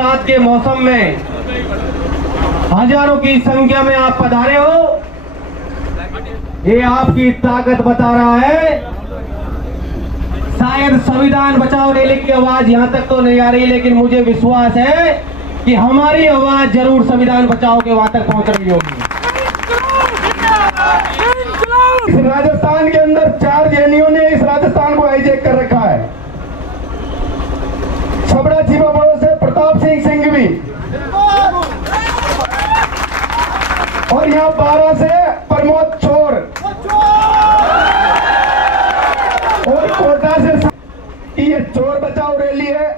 बरसात के मौसम में हजारों की संख्या में आप पधारे हो, ये आपकी ताकत बता रहा है। शायद संविधान बचाओ रैली की आवाज यहां तक तो नहीं आ रही, लेकिन मुझे विश्वास है कि हमारी आवाज जरूर संविधान बचाओ के वहां तक पहुंच रही होगी। इस राजस्थान के अंदर 4 जैनियों ने इस राजस्थान को हाईजैक कर रखा है। छबड़ा छिपाबड़ों से प्रताप सिंह सिंघवी और यहाँ 12 से प्रमोद चोर और कोटा से। ये चोर बचाओ रैली है,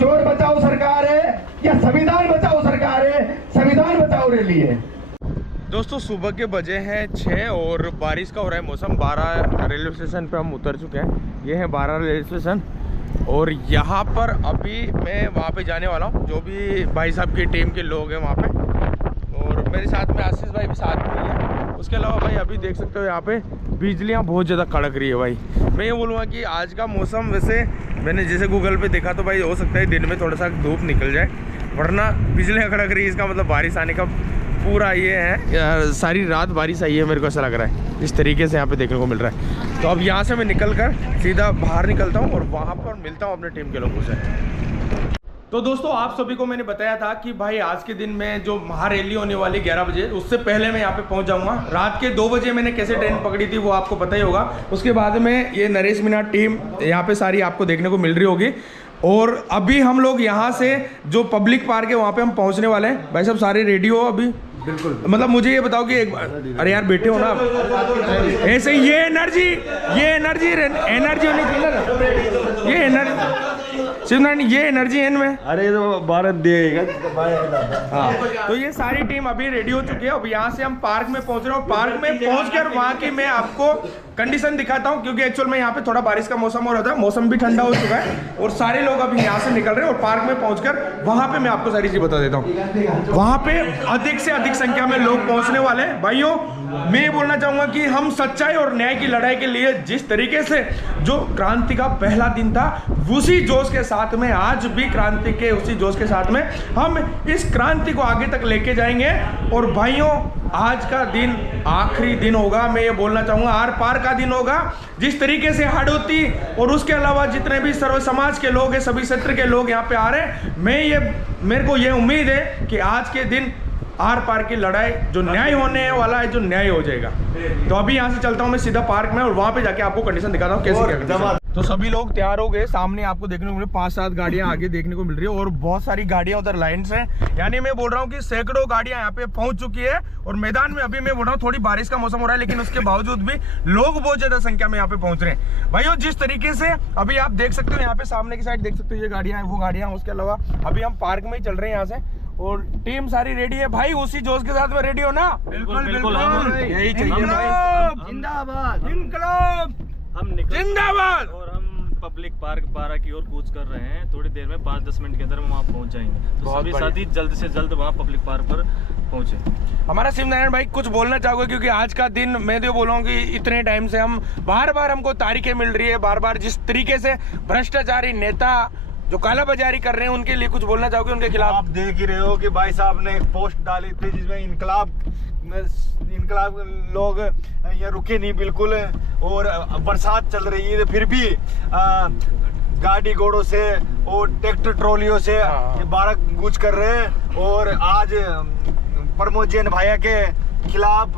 चोर बचाओ सरकार है या संविधान बचाओ सरकार है? संविधान बचाओ रैली है। दोस्तों सुबह के बजे हैं 6 और बारिश का हो रहा है मौसम। 12 रेलवे स्टेशन पे हम उतर चुके हैं। ये है 12 रेलवे स्टेशन और यहाँ पर अभी मैं वहाँ पे जाने वाला हूँ। जो भी भाई साहब की टीम के लोग हैं वहाँ पे, और मेरे साथ में आशीष भाई भी साथ में है। उसके अलावा भाई अभी देख सकते हो यहाँ पे बिजलियाँ बहुत ज़्यादा कड़क रही है। भाई मैं ये बोलूँगा कि आज का मौसम वैसे मैंने जैसे गूगल पे देखा तो भाई हो सकता है दिन में थोड़ा सा धूप निकल जाए, वरना बिजलियाँ कड़क रही है। इसका मतलब बारिश आने का पूरा ये है, सारी रात बारिश आई है मेरे को ऐसा लग रहा है। इस तरीके से यहाँ पे देखने को मिल रहा है। तो अब यहाँ से मैं निकल कर सीधा बाहर निकलता हूँ और वहाँ पर मिलता हूँ अपने टीम के लोगों से। तो दोस्तों आप सभी को मैंने बताया था कि भाई आज के दिन में जो महारैली होने वाली 11 बजे, उससे पहले मैं यहाँ पे पहुँच जाऊँगा। रात के 2 बजे मैंने कैसे ट्रेन पकड़ी थी वो आपको पता ही होगा। उसके बाद में ये नरेश मीना टीम यहाँ पे सारी आपको देखने को मिल रही होगी। और अभी हम लोग यहाँ से जो पब्लिक पार्क है वहाँ पे हम पहुँचने वाले हैं। भाई साहब सारे रेडी हो अभी? बिल्कुल। मतलब मुझे ये बताओ कि अरे यार बैठे हो ना आप ऐसे, ये एनर्जी होनी चाहिए ना, ये एनर्जी शिवनारायण, ये एनर्जी है इनमें। अरे तो भारत देगा। हाँ तो ये सारी टीम अभी रेडी हो चुकी है। अब यहाँ से हम पार्क में पहुंच रहे हो। पार्क में पहुंचकर वहाँ की मैं आपको कंडीशन दिखाता हूँ, क्योंकि एक्चुअल में यहाँ पे थोड़ा बारिश का मौसम हो रहा था, मौसम भी ठंडा हो चुका है और सारे लोग अभी यहाँ से निकल रहे हैं। और पार्क में पहुंचकर वहाँ पे मैं आपको सारी चीज बता देता हूँ। वहाँ पे अधिक से अधिक संख्या में लोग पहुँचने वाले हैं। भाइयों मैं ये बोलना चाहूंगा कि हम सच्चाई और न्याय की लड़ाई के लिए जिस तरीके से जो क्रांति का पहला दिन था, उसी जोश के साथ में आज भी क्रांति के उसी जोश के साथ में हम इस क्रांति को आगे तक लेके जाएंगे। और भाइयों आज का दिन आखिरी दिन होगा, मैं ये बोलना चाहूंगा आर पार का दिन होगा। जिस तरीके से हाड़ौती और उसके अलावा जितने भी सर्व समाज के लोग हैं, सभी क्षेत्र के लोग यहाँ पे आ रहे हैं, मेरे को ये उम्मीद है कि आज के दिन आर पार की लड़ाई जो न्याय होने वाला है, जो न्याय हो जाएगा। तो अभी यहाँ से चलता हूँ मैं सीधा पार्क में और वहाँ पे जाके आपको कंडीशन दिखाता हूँ कैसे क्या। तो सभी लोग तैयार हो गए। सामने आपको देखने को मिल 5-7 गाड़ियाँ आगे देखने को मिल रही है और बहुत सारी गाड़ियाँ उधर लाइन से, यानी मैं बोल रहा हूँ कि सैकड़ों गाड़ियाँ यहाँ पे पहुंच चुकी है। और मैदान में अभी मैं बोल रहा हूँ थोड़ी बारिश का मौसम हो रहा है, लेकिन उसके बावजूद भी लोग बहुत ज्यादा संख्या में यहाँ पे पहुंच रहे हैं। भाइयों जिस तरीके से अभी आप देख सकते हो यहाँ पे सामने की साइड देख सकते हो, ये गाड़ियाँ हैं वो गाड़ियाँ। उसके अलावा अभी हम पार्क में ही चल रहे हैं यहाँ से और टीम सारी रेडी है। भाई उसी जोश के साथ में रेडी हो ना? बिल्कुल बिल्कुल यही चाहिए। जिंदाबाद जिंदाबाद। और हम पब्लिक पार्क 12 की ओर कूच कर रहे हैं। थोड़ी देर में 5-10 मिनट के अंदर हम वहाँ पहुँच जाएंगे। तो सभी साथी जल्द से जल्द वहाँ पब्लिक पार्क पर पहुँचे। हमारा शिवनारायण भाई कुछ बोलना चाहोगे? क्योंकि आज का दिन मैं तो बोलूँ कि इतने टाइम से हम बार बार हमको तारीखें मिल रही है, बार बार जिस तरीके से भ्रष्टाचारी नेता जो कालाबाजारी कर रहे हैं उनके लिए कुछ बोलना चाहोगे उनके खिलाफ? आप देख ही रहे हो कि भाई साहब ने एक पोस्ट डाली थी जिसमें इनकलाब लोग ये रुके नहीं बिल्कुल। और बरसात चल रही है फिर भी गाड़ी घोड़ों से और ट्रैक्टर ट्रॉलियों से 12 कूच कर रहे हैं। और आज प्रमोद जैन भाइया के खिलाफ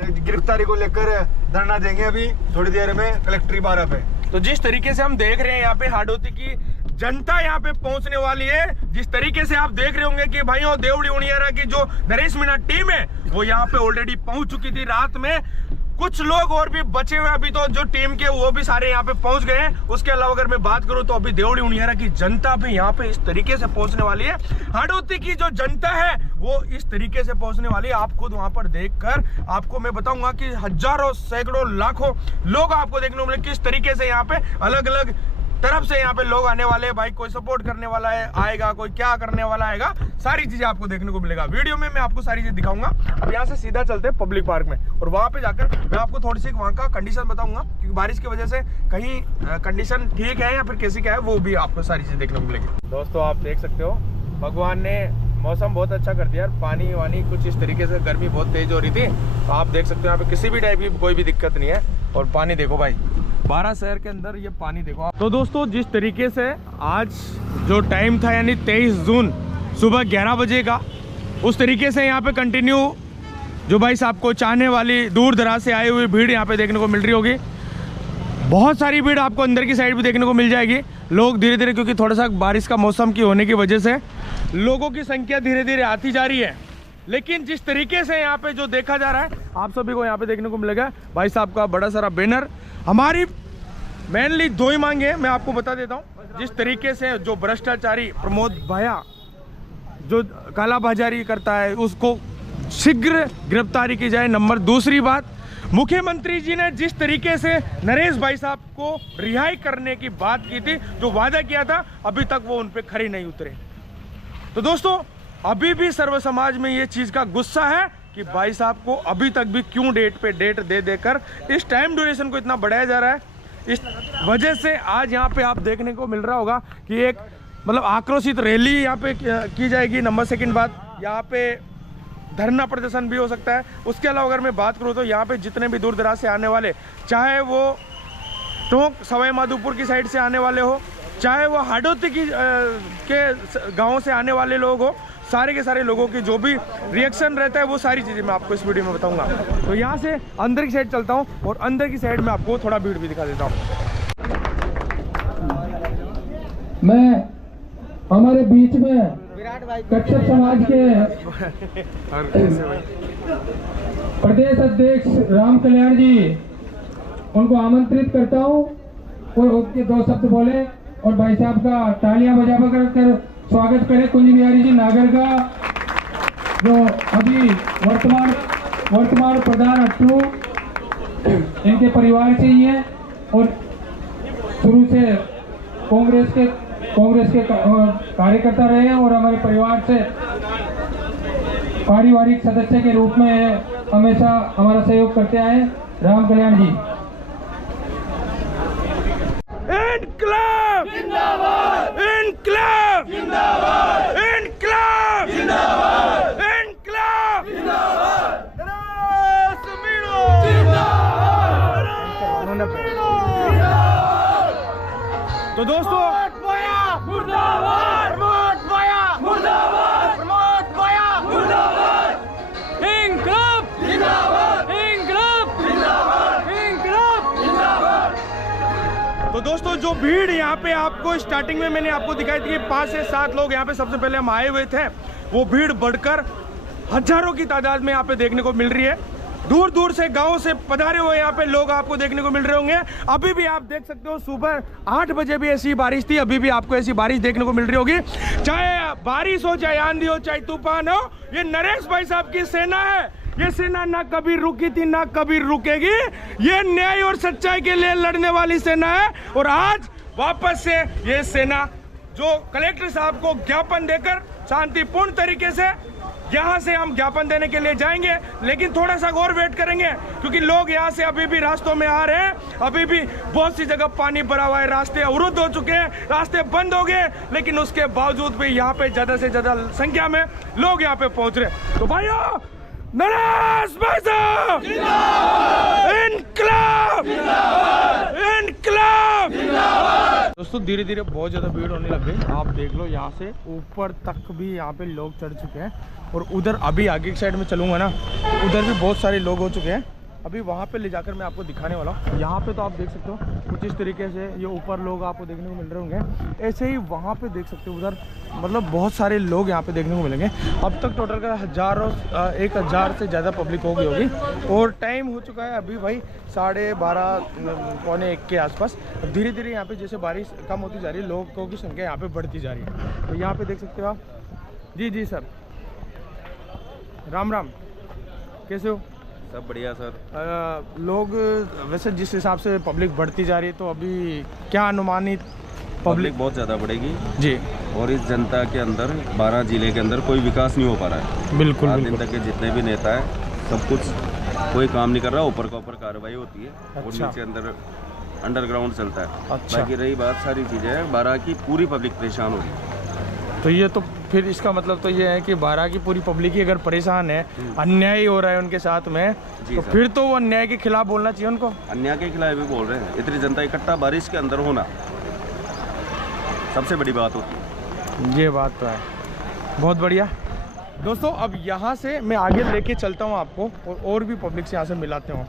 गिरफ्तारी को लेकर धरना देंगे अभी थोड़ी देर में कलेक्ट्री 12 पे। तो जिस तरीके से हम देख रहे हैं यहाँ पे हाड़ौती की जनता यहाँ पे पहुंचने वाली है। जिस तरीके से आप देख रहे होंगे कि भाइयों देवड़ी उनियारा की जो नरेश मीना टीम है वो यहाँ पे ऑलरेडी पहुंच चुकी थी रात में। कुछ लोग और भी बचे हुए अभी तो जो टीम के वो भी सारे यहाँ पे पहुंच गए हैं। उसके अलावा अगर मैं बात करूं तो अभी देवड़ी उनियारा की जनता भी यहाँ पे इस तरीके से पहुंचने वाली है। हाड़ौती की जो जनता है वो इस तरीके से पहुंचने वाली है। आप खुद वहां पर देखकर आपको मैं बताऊंगा कि हजारों सैकड़ों लाखों लोग आपको देखने को मिले किस तरीके से यहाँ पे अलग अलग तरफ से यहाँ पे लोग आने वाले हैं। भाई कोई सपोर्ट करने वाला है आएगा, कोई क्या करने वाला आएगा, सारी चीजें आपको देखने को मिलेगा। वीडियो में मैं आपको सारी चीज दिखाऊंगा। अब यहाँ से सीधा चलते हैं पब्लिक पार्क में और वहाँ पे जाकर मैं आपको थोड़ी सी वहाँ का कंडीशन बताऊंगा, क्योंकि बारिश की वजह से कहीं कंडीशन ठीक है या फिर कैसी क्या है वो भी आपको सारी चीज देखने को मिलेगी। दोस्तों आप देख सकते हो भगवान ने मौसम बहुत अच्छा कर दिया, पानी वानी कुछ इस तरीके से, गर्मी बहुत तेज हो रही थी, तो आप देख सकते हो यहाँ पे किसी भी टाइप की कोई भी दिक्कत नहीं है। और पानी देखो भाई, 12 शहर के अंदर ये पानी देखो आप। तो दोस्तों जिस तरीके से आज जो टाइम था यानी 23 जून सुबह 11 बजे का, उस तरीके से यहाँ पे कंटिन्यू जो भाई साहब को चाहने वाली दूर दराज से आई हुई भीड़ यहाँ पे देखने को मिल रही होगी। बहुत सारी भीड़ आपको अंदर की साइड भी देखने को मिल जाएगी। लोग धीरे धीरे, क्योंकि थोड़ा सा बारिश का मौसम की होने की वजह से लोगों की संख्या धीरे धीरे आती जा रही है, लेकिन जिस तरीके से यहाँ पे जो देखा जा रहा है आप सभी को यहाँ पे देखने को मिलेगा भाई साहब का बड़ा सारा बैनर। हमारी मेनली 2 ही मांगे मैं आपको बता देता हूँ। जिस तरीके से जो भ्रष्टाचारी प्रमोद भैया जो कालाबाजारी करता है उसको शीघ्र गिरफ्तारी की जाए। नंबर दूसरी बात, मुख्यमंत्री जी ने जिस तरीके से नरेश भाई साहब को रिहाई करने की बात की थी, जो वादा किया था, अभी तक वो उन पे खरी नहीं उतरे। तो दोस्तों अभी भी सर्व समाज में ये चीज का गुस्सा है कि भाई साहब को अभी तक भी क्यों डेट पे डेट दे देकर इस टाइम ड्यूरेशन को इतना बढ़ाया जा रहा है। इस वजह से आज यहाँ पे आप देखने को मिल रहा होगा कि एक मतलब आक्रोशित रैली यहाँ पे की जाएगी। नंबर सेकंड बात, यहाँ पे धरना प्रदर्शन भी हो सकता है। उसके अलावा अगर मैं बात करूँ तो यहाँ पे जितने भी दूर दराज से आने वाले, चाहे वो टोंक सवाई माधोपुर की साइड से आने वाले हो, चाहे वो हाडोती के गाँव से आने वाले लोग हो, सारे के सारे लोगों की जो भी रिएक्शन रहता है वो सारी चीज़ें मैं आपको इस वीडियो में बताऊंगा। तो यहाँ से अंदर की साइड चलता हूँ और अंदर की साइड में आपको थोड़ा भीड़ भी दिखा देता हूँ। मैं हमारे बीच में कच्छप समाज के प्रदेश अध्यक्ष राम कल्याण जी, उनको आमंत्रित करता हूँ और उनके 2 शब्द बोले और भाई साहब का तालियां बजा कर स्वागत करें। कुंज बिहारी जी नागर का, जो अभी वर्तमान प्रधान अट्टू इनके परिवार से ही हैं और शुरू से कांग्रेस के कार्यकर्ता रहे हैं और हमारे परिवार से पारिवारिक सदस्य के रूप में हमेशा हमारा सहयोग करते आए। राम कल्याण जी। इनकलाब जिंदाबाद, इनकलाब जिंदाबाद, इनकलाब जिंदाबाद, इनकलाब जिंदाबाद, तो दोस्तों मुर्दाबाद, प्रमोद भैया मुर्दाबाद, प्रमोद भैया मुर्दाबाद, इनकलाब जिंदाबाद, इनकलाब जिंदाबाद, इनकलाब जिंदाबाद। तो दोस्तों जो भीड़ यहाँ पे आपको स्टार्टिंग में मैंने आपको दिखाई थी 5 से 7 लोग यहाँ पे सबसे पहले हम आए हुए थे, वो भीड़ बढ़कर हजारों की तादाद में यहाँ पे देखने को मिल रही है। दूर दूर से गांव से पधारे हुए यहाँ पे लोग आपको देखने को मिल रहे होंगे। अभी भी आप देख सकते हो सुबह 8 बजे भी ऐसी बारिश थी, अभी भी आपको ऐसी बारिश देखने को मिल रही होगी। चाहे बारिश हो, चाहे आंधी हो, चाहे तूफान हो, ये नरेश भाई साहब की सेना है। ये सेना ना कभी रुकी थी ना कभी रुकेगी। ये न्याय और सच्चाई के लिए लड़ने वाली सेना है और आज वापस से ये सेना जो कलेक्टर साहब को ज्ञापन देकर शांतिपूर्ण तरीके से यहाँ से हम ज्ञापन देने के लिए जाएंगे, लेकिन थोड़ा सा और वेट करेंगे क्योंकि लोग यहाँ से अभी भी रास्तों में आ रहे हैं। अभी भी बहुत सी जगह पानी भरा हुआ है, रास्ते अवरुद्ध हो चुके हैं, रास्ते बंद हो गए, लेकिन उसके बावजूद भी यहाँ पे ज्यादा से ज्यादा संख्या में लोग यहाँ पे पहुंच रहे। तो भाइयों, नरेश भाई साहब इनकलाब, इनकलाब। दोस्तों धीरे धीरे बहुत ज्यादा भीड़ होने लग गई। आप देख लो यहाँ से ऊपर तक भी यहाँ पे लोग चढ़ चुके हैं और उधर अभी आगे की साइड में चलूंगा ना, उधर भी बहुत सारे लोग हो चुके हैं। अभी वहाँ पे ले जाकर मैं आपको दिखाने वाला हूँ। यहाँ पे तो आप देख सकते हो कुछ इस तरीके से ये ऊपर लोग आपको देखने को मिल रहे होंगे। ऐसे ही वहाँ पे देख सकते हो उधर मतलब बहुत सारे लोग यहाँ पे देखने को मिलेंगे। अब तक टोटल का 1000 से ज़्यादा पब्लिक हो गई होगी और टाइम हो चुका है अभी भाई 12:30 पौने 1 के आसपास। धीरे धीरे यहाँ पे जैसे बारिश कम होती जा रही है, लोगों की संख्या यहाँ पे बढ़ती जा रही है। तो यहाँ पे देख सकते हो आप। जी जी सर, राम राम, कैसे हो? सब बढ़िया सर। लोग वैसे जिस हिसाब से पब्लिक बढ़ती जा रही है तो अभी क्या अनुमानित पब्लिक बहुत ज़्यादा बढ़ेगी जी, और इस जनता के अंदर 12 जिले के अंदर कोई विकास नहीं हो पा रहा है। बिल्कुल 7 दिन तक के जितने भी नेता है सब कुछ कोई काम नहीं कर रहा। ऊपर का ऊपर कार्रवाई होती है और नीचे अंदर अंडरग्राउंड चलता है। अच्छा। बाकी रही बात सारी चीज़ें 12 की पूरी पब्लिक परेशान हो रही है। तो ये तो फिर इसका मतलब तो ये है कि बारह की पूरी पब्लिक ही अगर परेशान है, अन्याय हो रहा है उनके साथ में, तो फिर तो वो अन्याय के खिलाफ बोलना चाहिए उनको। अन्याय के खिलाफ भी बोल रहे हैं। इतनी जनता इकट्ठा बारिश के अंदर होना सबसे बड़ी बात होती है। ये बात तो है, बहुत बढ़िया। दोस्तों अब यहाँ से मैं आगे लेके चलता हूँ आपको और भी पब्लिक से यहाँ से मिलाते हूँ।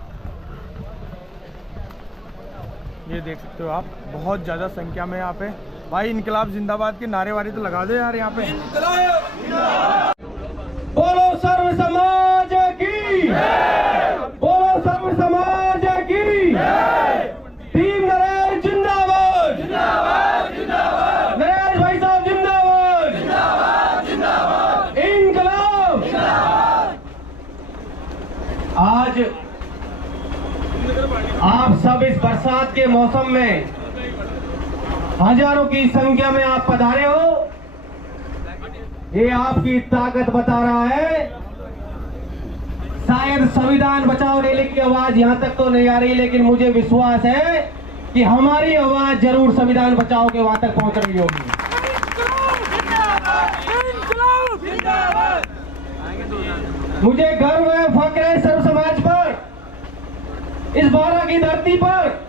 ये देख सकते हो आप, बहुत ज़्यादा संख्या में यहाँ पे भाई इनकलाब जिंदाबाद के नारे वारे तो लगा दो यार यहाँ पे। बोलो सर्व समाज की, बोलो सर्व समाज की, टीम नरेश जिंदाबाद, नरेश भाई साहब जिंदाबाद, इनकलाब। आज आप सब इस बरसात के मौसम में हजारों की संख्या में आप पधारे हो, ये आपकी ताकत बता रहा है। शायद संविधान बचाओ रैली की आवाज यहां तक तो नहीं आ रही, लेकिन मुझे विश्वास है कि हमारी आवाज जरूर संविधान बचाओ के वहां तक पहुंच रही होगी। मुझे गर्व है, फख्र है सर्व समाज पर, इस बारह की धरती पर,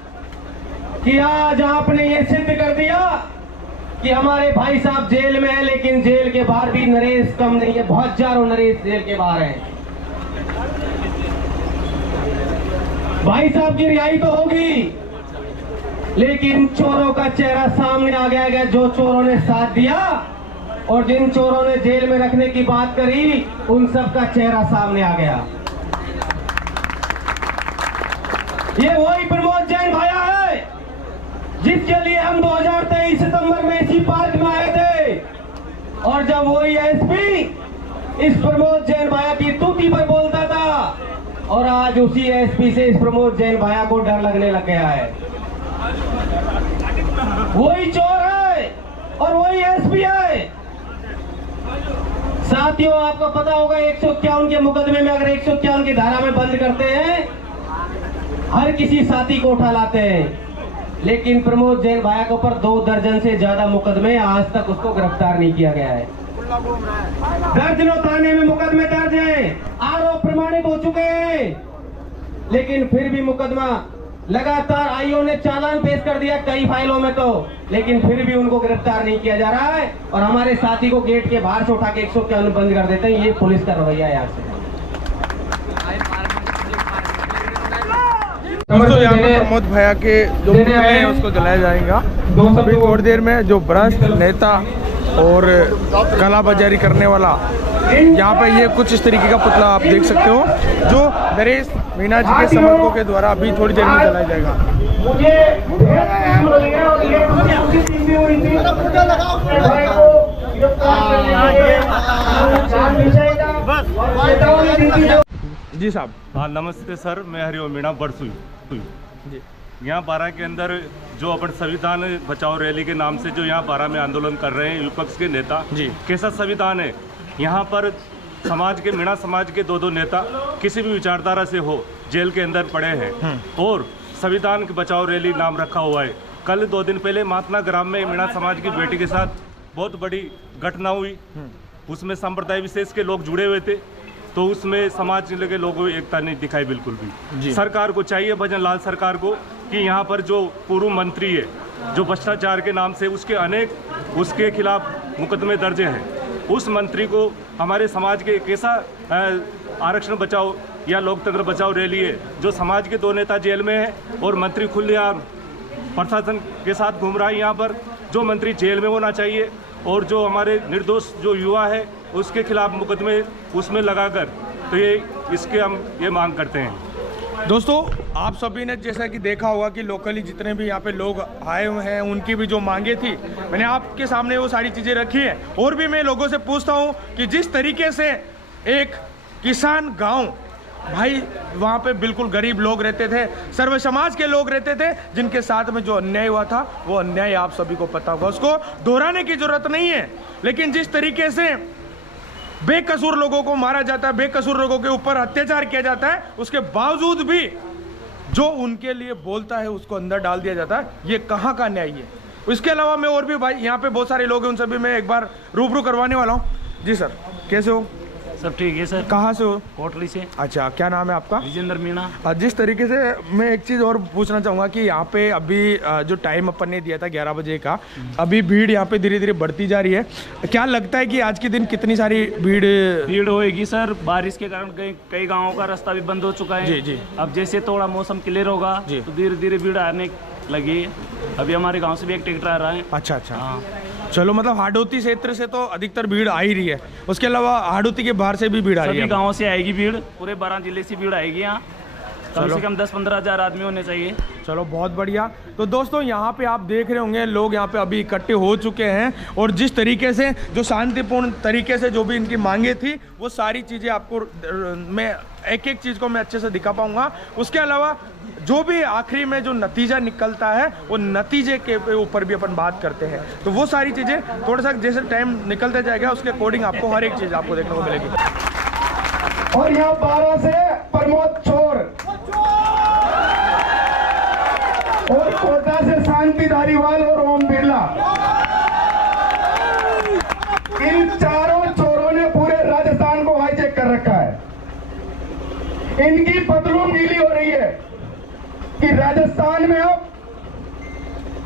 कि आज आपने ये सिद्ध कर दिया कि हमारे भाई साहब जेल में है, लेकिन जेल के बाहर भी नरेश कम नहीं है, बहुत हजारों नरेश जेल के बाहर हैं। भाई साहब की रिहाई तो होगी, लेकिन चोरों का चेहरा सामने आ गया, जो चोरों ने साथ दिया और जिन चोरों ने जेल में रखने की बात करी, उन सब का चेहरा सामने आ गया। ये वही प्रमोद जैन भाया है जिसके लिए हम 2023 सितंबर में इसी पार्क में आए थे, और जब वही एसपी इस प्रमोद जैन भाया की तूती पर बोलता था, और आज उसी एसपी से इस प्रमोद जैन भाया को डर लगने लग गया है। वही चोर है और वही एसपी है। साथियों, आपको पता होगा 151 के मुकदमे में अगर 151 की धारा में बंद करते हैं, हर किसी साथी को उठा लाते हैं, लेकिन प्रमोद जैन भाया के ऊपर 2 दर्जन से ज्यादा मुकदमे, आज तक उसको गिरफ्तार नहीं किया गया है। दर्जनों थाने में मुकदमे दर्ज हैं, आरोप प्रमाणित हो चुके हैं, लेकिन फिर भी मुकदमा लगातार आईओ ने चालान पेश कर दिया कई फाइलों में तो, लेकिन फिर भी उनको गिरफ्तार नहीं किया जा रहा है, और हमारे साथी को गेट के बाहर से उठा के 151 बंद कर देते हैं। ये पुलिस का रवैया है। यहाँ से दोस्तों यहाँ पे प्रमोद भैया के जो पुतले हैं उसको जलाया जाएगा अभी थोड़ी देर में। जो भ्रष्ट नेता और काला बाजारी करने वाला, यहाँ पे ये कुछ इस तरीके का पुतला आप देख सकते हो, जो नरेश मीणा जी के समर्थकों के द्वारा अभी थोड़ी देर में जलाया जाएगा। जी साहब। हाँ नमस्ते सर, मैं हरिओम मीणा बरसुई जी। यहाँ 12 के अंदर जो अपन संविधान बचाओ रैली के नाम से जो यहाँ 12 में आंदोलन कर रहे हैं विपक्ष के नेता जी, कैसा संविधान है? यहाँ पर समाज के, मीणा समाज के 2 नेता किसी भी विचारधारा से हो जेल के अंदर पड़े हैं, और संविधान के बचाओ रैली नाम रखा हुआ है। कल 2 दिन पहले महात्मा ग्राम में मीणा समाज की बेटी के साथ बहुत बड़ी घटना हुई, उसमें संप्रदाय विशेष के लोग जुड़े हुए थे, तो उसमें समाज के लोगों को एकता नहीं दिखाई बिल्कुल भी। सरकार को चाहिए, भजन लाल सरकार को, कि यहाँ पर जो पूर्व मंत्री है जो भ्रष्टाचार के नाम से उसके खिलाफ मुकदमे दर्ज हैं, उस मंत्री को हमारे समाज के कैसा आरक्षण बचाओ या लोकतंत्र बचाओ रैली है, जो समाज के 2 नेता जेल में हैं और मंत्री खुलेआम प्रशासन के साथ घूम रहा है। यहाँ पर जो मंत्री जेल में होना चाहिए, और जो हमारे निर्दोष जो युवा है उसके खिलाफ मुकदमे उसमें लगाकर, तो इसके हम ये मांग करते हैं। दोस्तों आप सभी ने जैसा कि देखा होगा कि लोकली जितने भी यहाँ पे लोग आए हुए हैं, उनकी भी जो मांगे थी मैंने आपके सामने वो सारी चीज़ें रखी हैं। और भी मैं लोगों से पूछता हूँ कि जिस तरीके से एक किसान गांव, भाई वहाँ पे बिल्कुल गरीब लोग रहते थे, सर्व समाज के लोग रहते थे, जिनके साथ में जो अन्याय हुआ था वो अन्याय आप सभी को पता होगा, उसको दोहराने की जरूरत नहीं है। लेकिन जिस तरीके से बेकसूर लोगों को मारा जाता है, बेकसूर लोगों के ऊपर अत्याचार किया जाता है, उसके बावजूद भी जो उनके लिए बोलता है उसको अंदर डाल दिया जाता है, ये कहाँ का न्याय है? इसके अलावा मैं और भी भाई यहाँ पे बहुत सारे लोग हैं, उन सभी मैं एक बार रूबरू करवाने वाला हूँ। जी सर, कैसे हो? सब ठीक है सर। कहाँ से हो? कोटली से। अच्छा, क्या नाम है आपका? विजेंद्र मीणा। जिस तरीके से मैं एक चीज़ और पूछना चाहूँगा कि यहाँ पे अभी जो टाइम अपन ने दिया था 11 बजे का, अभी भीड़ यहाँ पे धीरे धीरे बढ़ती जा रही है। क्या लगता है कि आज के दिन कितनी सारी भीड़ होएगी सर? बारिश के कारण कई गाँवों का रास्ता भी बंद हो चुका है। जी जी। अब जैसे थोड़ा मौसम क्लियर होगा तो धीरे धीरे भीड़ आने लगी। अभी हमारे गाँव से भी एक ट्रैक्टर आ रहा है। अच्छा अच्छा। हाँ। चलो, मतलब हाड़ौती क्षेत्र से तो अधिकतर भीड़ आ ही रही है, उसके अलावा हाड़ौती के बाहर से भी भीड़ आ रही है? सभी गाँव से आएगी भीड़, पूरे 12 जिले से भीड़ आएगी यहाँ। कम से कम 10-15 हज़ार आदमी होने चाहिए। चलो, बहुत बढ़िया। तो दोस्तों, यहाँ पे आप देख रहे होंगे लोग यहाँ पे अभी इकट्ठे हो चुके हैं, और जिस तरीके से जो शांतिपूर्ण तरीके से जो भी इनकी मांगे थी वो सारी चीज़ें आपको मैं एक एक चीज़ को मैं अच्छे से दिखा पाऊँगा। उसके अलावा जो भी आखिरी में जो नतीजा निकलता है वो नतीजे के ऊपर भी अपन बात करते हैं, तो वो सारी चीज़ें थोड़ा सा जैसे टाइम निकलता जाएगा उसके अकॉर्डिंग आपको हर एक चीज़ आपको देखने को मिलेगी। और यहाँ 12 से प्रमोद चोर और कोटा से शांति धारीवाल और ओम बिरला, इन चारों चोरों ने पूरे राजस्थान को हाईजैक कर रखा है। इनकी पतलून गीली हो रही है कि राजस्थान में अब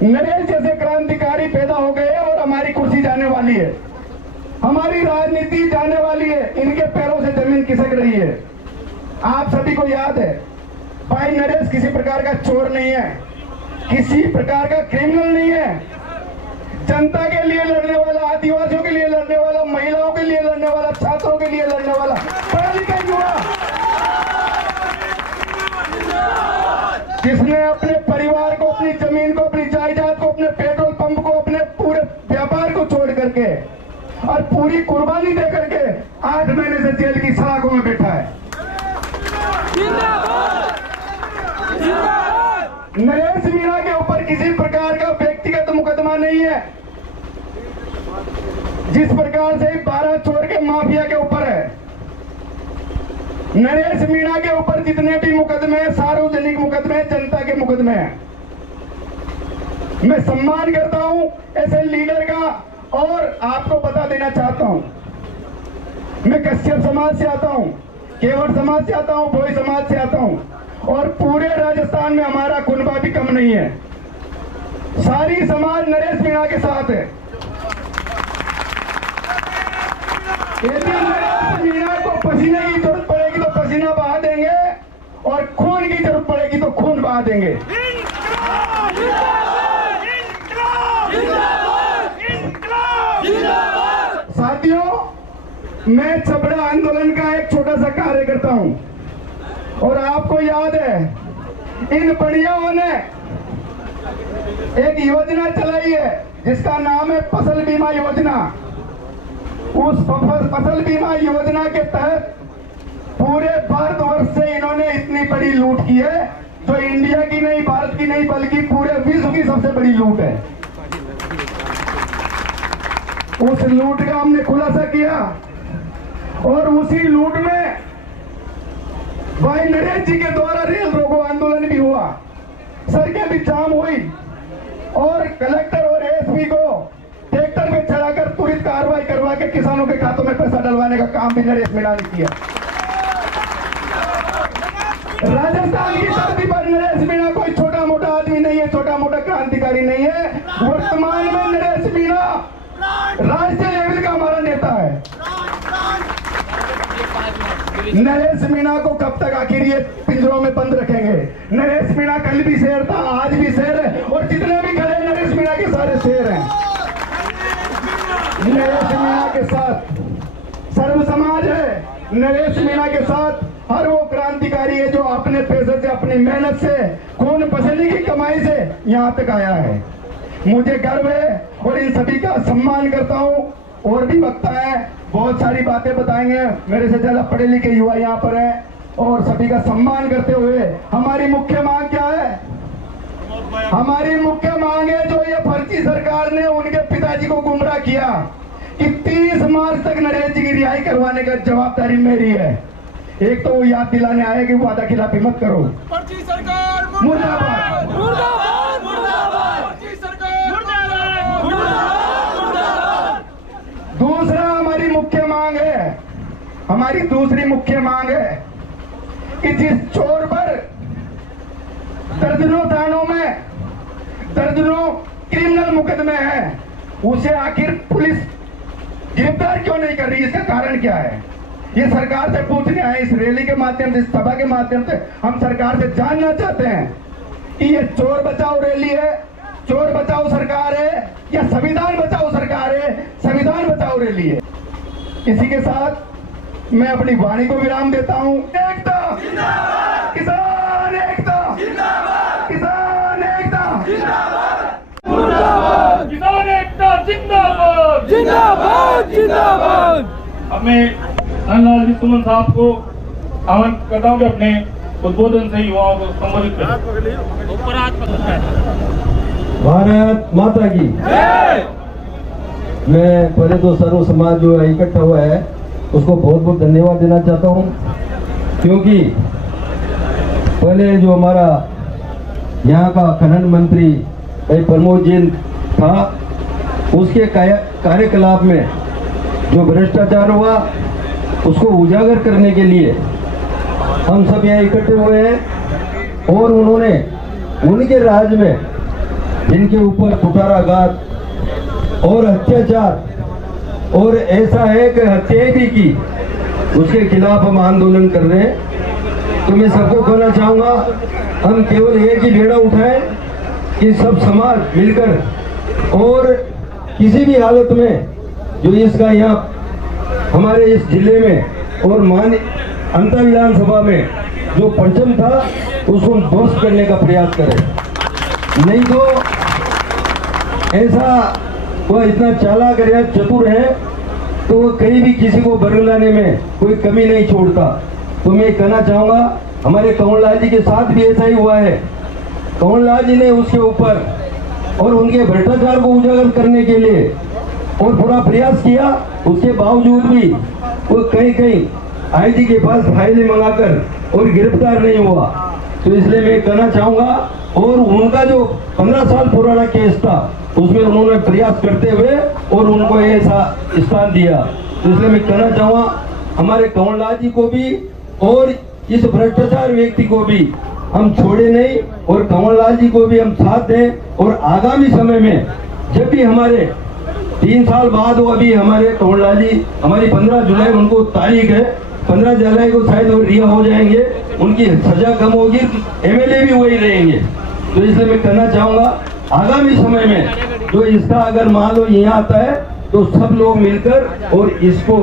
नरेश जैसे क्रांतिकारी पैदा हो गए और हमारी कुर्सी जाने वाली है, हमारी राजनीति जाने वाली है, इनके पैरों से जमीन खिसक रही है। आप सभी को याद है, भाई नरेश किसी प्रकार का चोर नहीं है, किसी प्रकार का क्रिमिनल नहीं है। जनता के लिए लड़ने वाला, आदिवासियों के लिए लड़ने वाला, महिलाओं के लिए लड़ने वाला, छात्रों के लिए लड़ने वाला पढ़ा लिखा युवा, जिसने अपने परिवार को, अपनी जमीन को, अपनी जायदाद को, अपने पेट्रोल पंप को, अपने पूरे व्यापार को छोड़ करके और पूरी कुर्बानी दे करके 8 महीने से जेल की सलाखों में बैठा है। नरेश मीणा के ऊपर किसी प्रकार का व्यक्तिगत मुकदमा नहीं है, जिस प्रकार से 12 चोर के माफिया के ऊपर है। नरेश मीणा के ऊपर जितने भी मुकदमे हैं, सार्वजनिक मुकदमे, जनता के मुकदमे हैं। मैं सम्मान करता हूं ऐसे लीडर का, और आपको बता देना चाहता हूं, मैं कश्यप समाज से आता हूं, केवट समाज से आता हूं, भोई समाज से आता हूं, और पूरे राजस्थान में हमारा कुनबा भी कम नहीं है। सारी समाज नरेश मीणा के साथ है। यदि नरेश मीणा को पसीने की जरूरत पड़ेगी तो पसीना बहा देंगे, और खून की जरूरत पड़ेगी तो खून बहा देंगे। साथियों, मैं छपड़ा आंदोलन का एक छोटा सा कार्यकर्ता हूं, और आपको याद है इन बढ़ियाओं ने एक योजना चलाई है जिसका नाम है फसल बीमा योजना। उस फसल बीमा योजना के तहत पूरे भारतवर्ष से इन्होंने इतनी बड़ी लूट की है, जो इंडिया की नहीं, भारत की नहीं, बल्कि पूरे विश्व की सबसे बड़ी लूट है। उस लूट का हमने खुलासा किया, और उसी लूट में भाई नरेश जी के द्वारा रेल रोको आंदोलन भी हुआ, सड़कें भी जाम हुई, और कलेक्टर और एसपी को ट्रैक्टर में चढ़ाकर तुरंत कार्रवाई करवा के किसानों के खातों में पैसा डलवाने का काम भी नरेश मीणा ने किया। राजस्थान की धरती पर नरेश मीणा कोई छोटा मोटा आदमी नहीं है, छोटा मोटा क्रांतिकारी नहीं है। वर्तमान में नरेश मीणा राष्ट्रीय लेवल का हमारा नेता है। नरेश मीणा को कब तक आखिर ये पिंजरों में बंद रखेंगे? नरेश मीणा कल भी शेर था, आज भी शेर है, और जितने भी खड़े नरेश मीणा के सारे शेर हैं। नरेश मीणा के साथ सर्व समाज है, नरेश मीणा के साथ हर वो क्रांतिकारी है जो अपने पैसे से, अपनी मेहनत से, खून पसीने की कमाई से यहाँ तक आया है। मुझे गर्व है और इन सभी का सम्मान करता हूँ। और भी वक्ता है, बहुत सारी बातें बताएंगे, मेरे से ज्यादा पढ़े लिखे युवा यहाँ पर हैं, और सभी का सम्मान करते हुए हमारी मुख्य मांग क्या है? हमारी मुख्य मांग है, जो ये फर्जी सरकार ने उनके पिताजी को गुमराह किया कि 30 मार्च तक नरेश जी की रिहाई करवाने का जवाबदारी मेरी है। एक तो वो याद दिलाने आए कि वादा खिलाफी मत करो। फर्जी सरकार मुर्दाबाद, मुर्दाबाद, मुर्दाबाद, फर्जी सरकार मुर्दाबाद। है, हमारी दूसरी मुख्य मांग है कि जिस चोर पर दर्जनों थानों में दर्जनों क्रिमिनल मुकदमे हैं, उसे आखिर पुलिस गिरफ्तार क्यों नहीं कर रही? इसका कारण क्या है? ये सरकार से पूछने आए। इस रैली के माध्यम से, इस सभा के माध्यम से हम सरकार से जानना चाहते हैं कि ये चोर बचाओ रैली है, चोर बचाओ सरकार है, या संविधान बचाओ सरकार है, संविधान बचाओ रैली है? इसी के साथ मैं अपनी वाणी को विराम देता हूं। एकता जिंदाबाद, किसान एकता जिंदाबाद, किसान एकता जिंदाबाद, मुर्दाबाद, किसान एकता जिंदाबाद, जिंदाबाद, जिंदाबाद। अब मैं धनलाल जी सुमन साहब को आमंत्रित करता हूं कि अपने उद्बोधन से युवाओं को संबोधित करें। भारत माता की मैं पहले तो सर्व समाज जो इकट्ठा हुआ है उसको बहुत बहुत धन्यवाद देना चाहता हूं, क्योंकि पहले जो हमारा यहाँ का खनन मंत्री भाई प्रमोद जैन था, उसके कार्यकलाप में जो भ्रष्टाचार हुआ उसको उजागर करने के लिए हम सब यहाँ इकट्ठे हुए हैं। और उन्होंने उनके राज में जिनके ऊपर कुठाराघात और अत्याचार और ऐसा है कि हत्याएं भी की, उसके खिलाफ हम आंदोलन कर रहे हैं। तो मैं सबको कहना चाहूँगा, हम केवल एक ही बेड़ा उठाएं कि सब समाज मिलकर, और किसी भी हालत में जो इसका यहाँ हमारे इस जिले में और अंतर विधानसभा में जो परचम था उसको ध्वस्त करने का प्रयास करें। नहीं तो ऐसा वह इतना चालाक या चतुर है तो वो कहीं भी किसी को बरगलाने में कोई कमी नहीं छोड़ता। तो मैं कहना चाहूँगा, हमारे कंवरलाल जी के साथ भी ऐसा ही हुआ है। कंवरलाल जी ने उसके ऊपर और उनके भ्रष्टाचार को उजागर करने के लिए और पूरा प्रयास किया, उसके बावजूद भी वो कहीं कहीं आईजी के पास फाइलें मंगाकर और गिरफ्तार नहीं हुआ। तो इसलिए मैं कहना चाहूँगा, और उनका जो 15 साल पुराना केस था उसमें उन्होंने प्रयास करते हुए और उनको ऐसा स्थान दिया। तो इसलिए मैं कहना चाहूँगा, हमारे कंवरलाल जी को भी और इस भ्रष्टाचार व्यक्ति को भी हम छोड़े नहीं, और कंवरलाल जी को भी हम साथ दें। और आगामी समय में जब भी हमारे 3 साल बाद हो, अभी हमारे कंवरलाल जी, हमारी 15 जुलाई उनको तारीख है, 15 जुलाई को शायद वो रिहा हो जाएंगे, उनकी सजा कम होगी, एमएलए भी वही रहेंगे। तो इसलिए मैं कहना चाहूँगा, आगामी समय में जो इसका अगर मान लो यहाँ आता है तो सब लोग मिलकर और इसको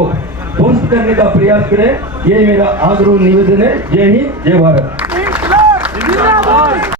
ध्वस्त करने का प्रयास करें। ये मेरा आग्रह निवेदन है। जय हिंद, जय भारत।